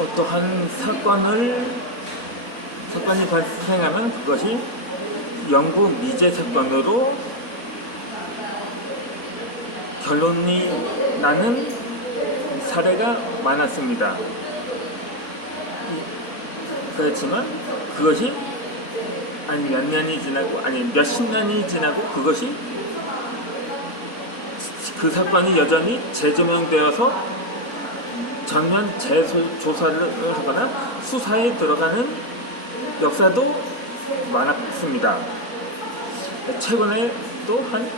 어떠한 사건이 발생하면 그것이 영구 미제 사건으로 결론이 나는 사례가 많았습니다. 그렇지만 그것이 몇 년이 지나고 몇십 년이 지나고 그것이 그 사건이 여전히 재조명되어서 전면 재조사를 하거나 수사에 들어가는 역사도 많았습니다. 최근에 또 한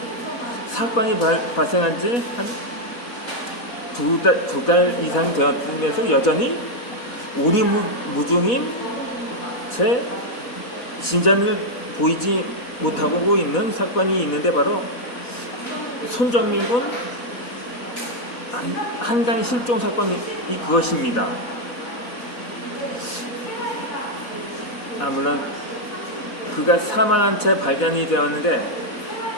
사건이 발생한 지 한 두 달 이상 되었으면서 여전히 무중인 채 진전을 보이지 못하고 있는 사건이 있는데 바로 손정민군 한강 실종 사건이 그것입니다. 물론 그가 사망한 채 발견이 되었는데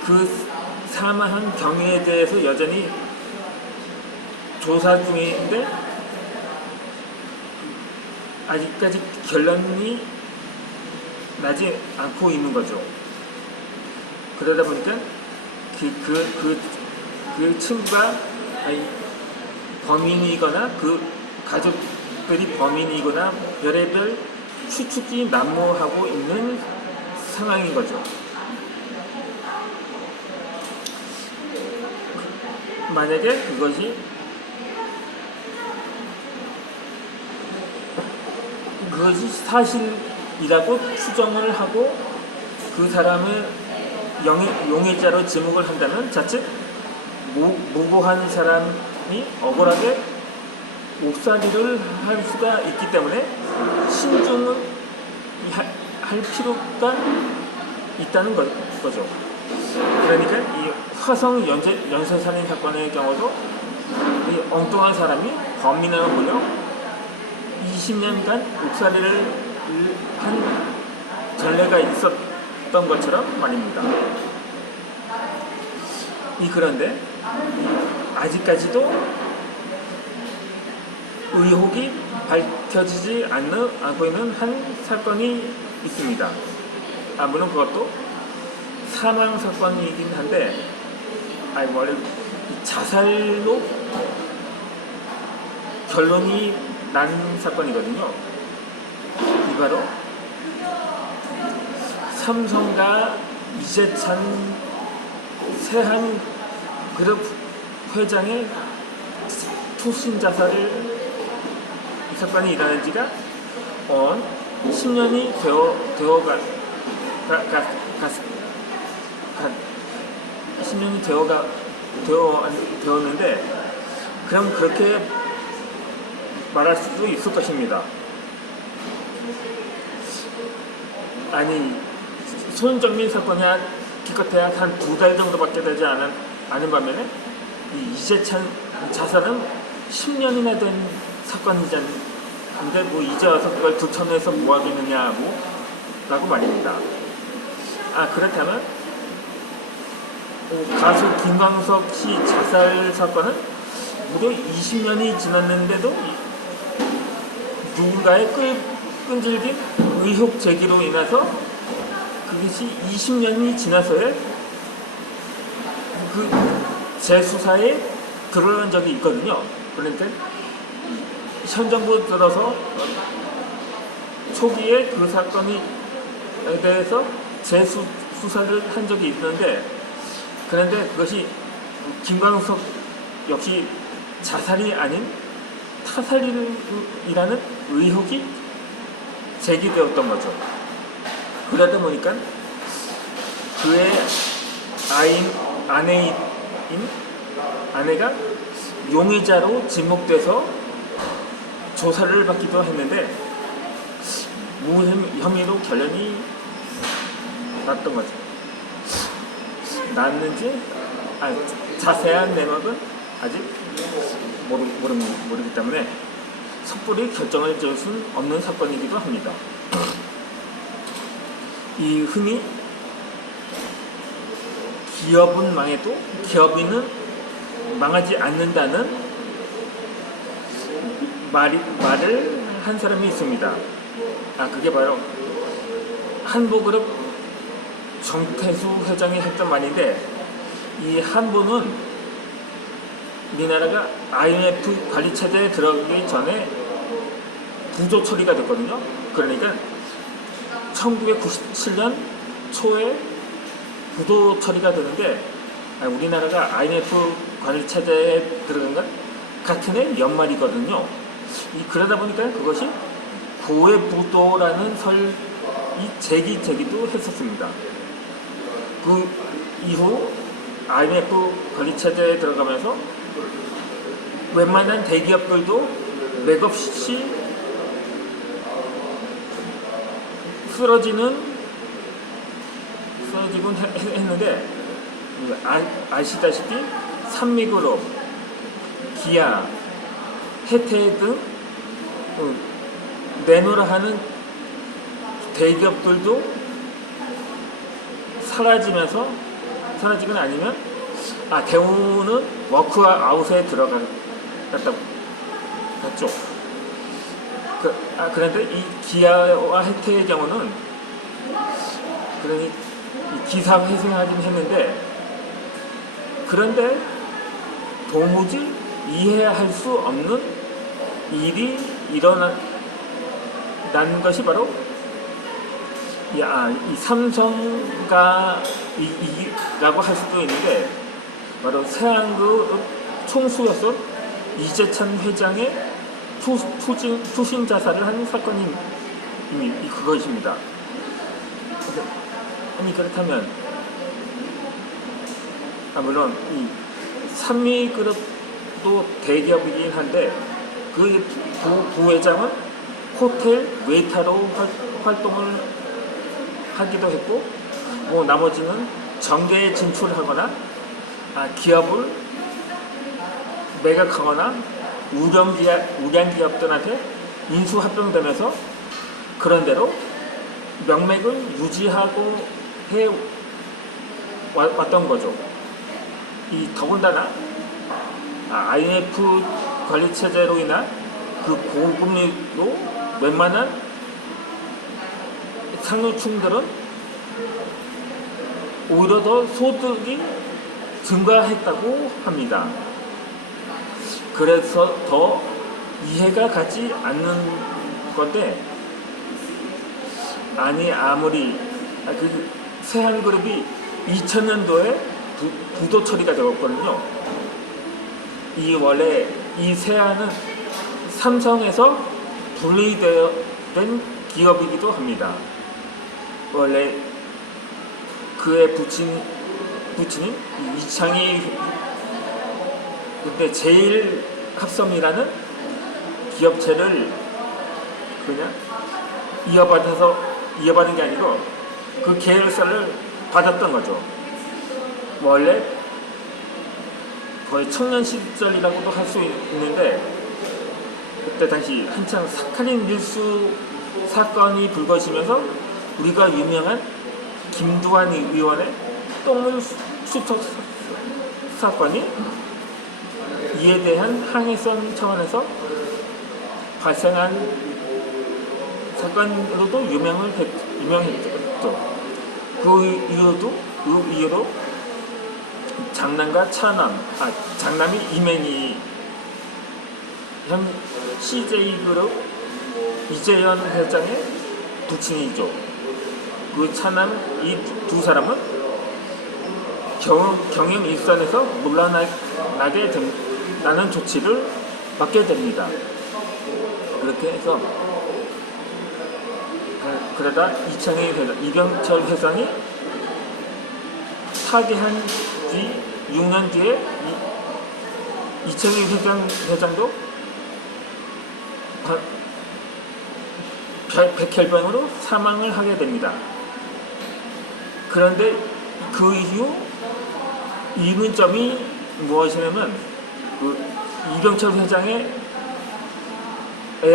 그 사망한 경위에 대해서 여전히 조사 중인데 아직까지 결론이 나지 않고 있는 거죠. 그러다 보니까 그 친구가 범인이거나 그 가족들이 범인이거나 별의별 추측이 난무하고 있는 상황인 거죠. 만약에 그것이 사실이라고 추정을 하고 그 사람을 용의자로 지목을 한다면 자칫 무고한 사람이 억울하게 옥살이를 할 수가 있기 때문에 신중을 할 필요가 있다는 거죠. 그러니까 이 화성 연쇄살인 사건의 경우도 이 엉뚱한 사람이 범인을 보려 20년간 옥살이를 한 전례가 있었던 것처럼 말입니다. 그런데 아직까지도 의혹이 밝혀지지 않고 있는 한 사건이 있습니다. 물론 그것도 사망 사건이긴 한데 자살로 결론이 난 사건이거든요. 이 바로 삼성과 이재찬 세한그룹 회장의 투신 자살을 사건이 일어난 지가 10년이 되었는데 그럼 그렇게 말할 수도 있을 것입니다. 손정민 사건이 기껏해야 한 2달 정도밖에 되지 않은 반면에 이재찬 자살은 10년이나 된 사건이잖아요. 근데 이제 와서 그걸 두천에서 뭐하겠느냐고 라고 말입니다. 그렇다면 가수 김광석 씨 자살 사건은 무려 20년이 지났는데도 누군가의 끈질긴 의혹 제기로 인해서 그것이 20년이 지나서야 그 재수사에 들어간 적이 있거든요. 그런데 현 정부 들어서 초기에 그 사건에 대해서 재수사를 한 적이 있는데 그런데 그것이 김광석 역시 자살이 아닌 타살이라는 의혹이 제기되었던 거죠. 그러다 보니까 그의 아내가 용의자로 지목돼서 조사를 받기도 했는데 무혐의로 결론이 났던 거죠. 났는지 자세한 내막은 아직 모르기 때문에 섣불리 결정을 지을 수는 없는 사건이기도 합니다. 흔히 기업은 망해도 기업인은 망하지 않는다는 말을 한 사람이 있습니다. 그게 바로 한보그룹 정태수 회장이 했던 말인데, 이 한보는 우리나라가 IMF 관리체제에 들어가기 전에 부도 처리가 됐거든요. 그러니까 1997년 초에 부도 처리가 되는데, 우리나라가 IMF 관리체제에 들어간 건 같은 해 연말이거든요. 그러다 보니까 그것이 고해부도라는 설이 제기되기도 했었습니다. 그 이후 IMF 관리체제에 들어가면서 웬만한 대기업들도 맥없이 쓰러지곤 했는데, 아시다시피 삼미그룹, 기아, 혜태 등 내놓으라 하는 대기업들도 사라지거나 아니면 대우는 워크아웃에 들어갔죠. 그런데 이 기아와 혜태의 경우는 그러니 기사회생하긴 했는데, 그런데 도무지 이해할 수 없는 일이 일어난 것이 바로 이 삼성가라고 할 수도 있는데, 바로 세한그룹 총수였던 이재찬 회장의 투신 자살을 한 사건이 그것입니다. 그렇다면 물론 이 삼미그룹도 대기업이긴 한데, 그 부회장은 호텔 웨이터로 활동을 하기도 했고, 나머지는 정계에 진출하거나 기업을 매각하거나 우량기업들한테 인수합병되면서 그런대로 명맥을 유지하고 해왔던 거죠. 더군다나 IMF 관리체제로 인한 그 고금리로 웬만한 상류층들은 오히려 더 소득이 증가했다고 합니다. 그래서 더 이해가 가지 않는 건데, 아무리 그 세한그룹이 2000년도에 부도 처리가 되었거든요. 원래 이 세한은 삼성에서 분리된 기업이기도 합니다. 원래 그의 부친인 이창희 그때 제일합성이라는 기업체를 그냥 이어받은 게 아니고 그 계열사를 받았던 거죠. 원래 거의 청년 시절이라고도 할 수 있는데, 그때 당시 한창 사카린 밀수 사건이 불거지면서 우리가 유명한 김두한 의원의 똥물 수척 사건이 이에 대한 항해성 차원에서 발생한 사건으로도 유명했죠. 그 이후로 장남과 장남이 이men이 현 CJ그룹 이재현 회장의 부친이죠. 그 차남 이 두 사람은 경영 일선에서 물러나게 된다는 조치를 받게 됩니다. 그렇게 해서 그러다 이병철 회장이 타계한 뒤 6년 뒤에 이창희 회장도 백혈병으로 사망을 하게 됩니다. 그런데 그 이후 이문점이 무엇이냐면, 그 이병철 회장의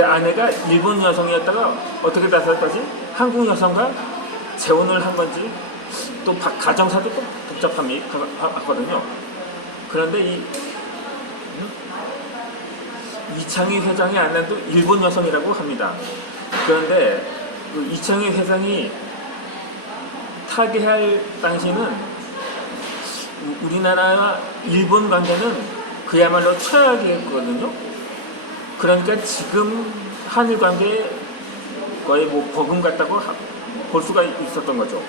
아내가 일본 여성이었다가 어떻게 다살까지 한국 여성과 재혼을 한 건지, 또 가정사도 또 복잡하거든요. 그런데 이창희 회장의 아내도 일본 여성이라고 합니다. 그런데 그 이창희 회장이 타계할 당시는 우리나라와 일본 관계는 그야말로 최악이었거든요. 그러니까 지금 한일 관계에 거의 뭐 버금갔다고 볼 수가 있었던 거죠.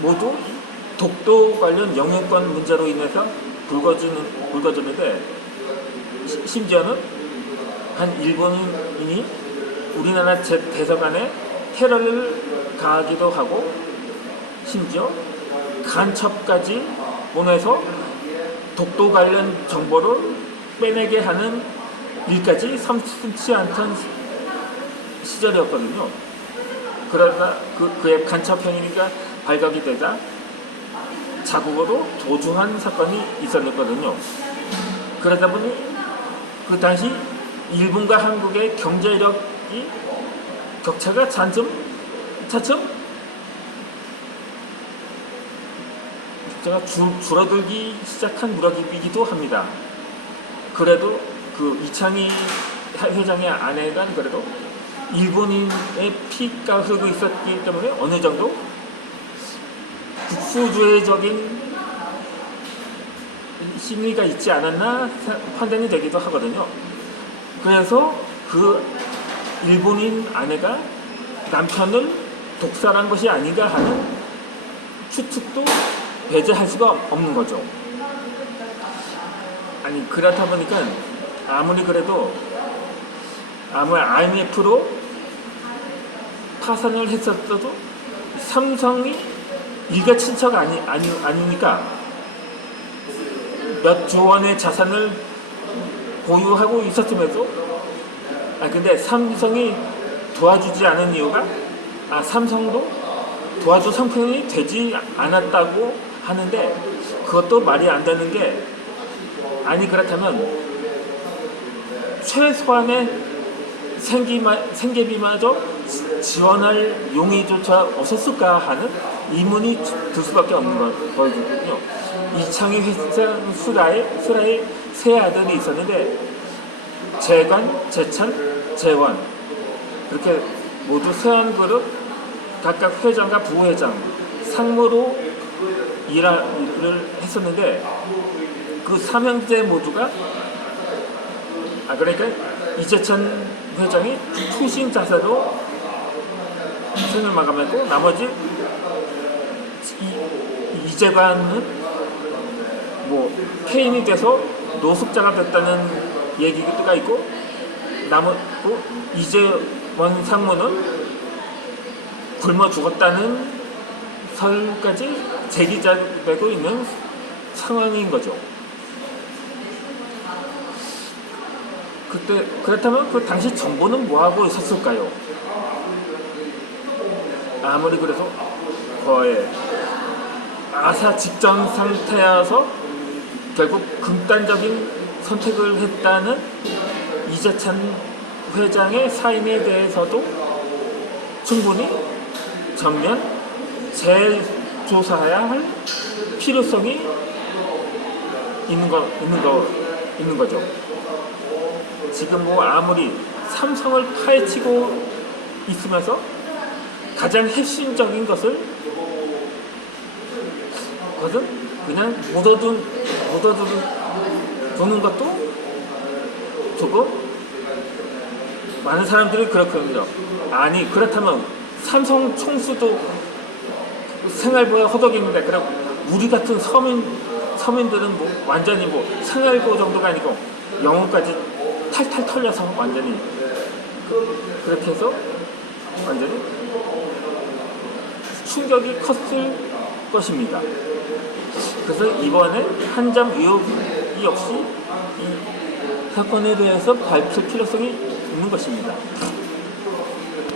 모두 독도 관련 영유권 문제로 인해서 불거지는데 심지어는 한 일본인이 우리나라 대사관에 테러를 가하기도 하고 심지어 간첩까지 보내서 독도 관련 정보를 빼내게 하는 일까지 섬치 않던 시절이었거든요. 그러다 그의 간첩 행위가 발각이 되자 자국으로 도주한 사건이 있었거든요. 그러다 보니 그 당시 일본과 한국의 경제력이 격차가 차츰 줄어들기 시작한 무렵이기도 합니다. 그래도 그 이창희 회장의 아내가 그래도 일본인의 피가 흐르고 있었기 때문에 어느 정도 국수주의적인 심리가 있지 않았나 판단이 되기도 하거든요. 그래서 그 일본인 아내가 남편을 독살한 것이 아닌가 하는 추측도 배제할 수가 없는 거죠. 아니 그렇다 보니까 아무리 그래도 IMF로 파산을 했었어도 삼성이 일가 친척 아니니까 몇 조 원의 자산을 보유하고 있었음에도 근데 삼성이 도와주지 않은 이유가 삼성도 도와줄 상품이 되지 않았다고 하는데 그것도 말이 안 되는 게 그렇다면 최소한의 생계비마저 지원할 용의조차 없었을까 하는 의문이 들 수밖에 없는 거거든요. 이창희 회장 수라의 세 아들이 있었는데 재관, 재찬, 재원 그렇게 모두 세원그룹 각각 회장과 부회장, 상무로 일을 했었는데 그 삼형제 모두가 그러니까 이재천 회장이 투신 자사로 생을 마감했고 나머지 이재관은 뭐 폐인이 돼서 노숙자가 됐다는 얘기가 있고 이재원 상무는 굶어 죽었다는 설까지 제기되고 있는 상황인 거죠. 그렇다면 그 당시 정부는 뭐하고 있었을까요? 아무리 그래도 거의 아사 직전 상태여서 결국 극단적인 선택을 했다는 이재찬 회장의 사인에 대해서도 충분히 전면 재조사해야 할 필요성이 있는 거죠. 지금 뭐 아무리 삼성을 파헤치고 있으면서 가장 핵심적인 것은 그냥 묻어두는 것도 조금 많은 사람들이 그렇거든요. 그렇다면 삼성 총수도 생활고에 허덕이는데 그럼 우리 같은 서민들은 뭐 완전히 뭐 생활고 정도가 아니고 영혼까지 탈탈 털려서 완전히 그렇게 해서 완전히 충격이 컸을 것입니다. 그래서 이번에 한 점 의혹이 없이 이 사건에 대해서 밝힐 필요성이 있는 것입니다.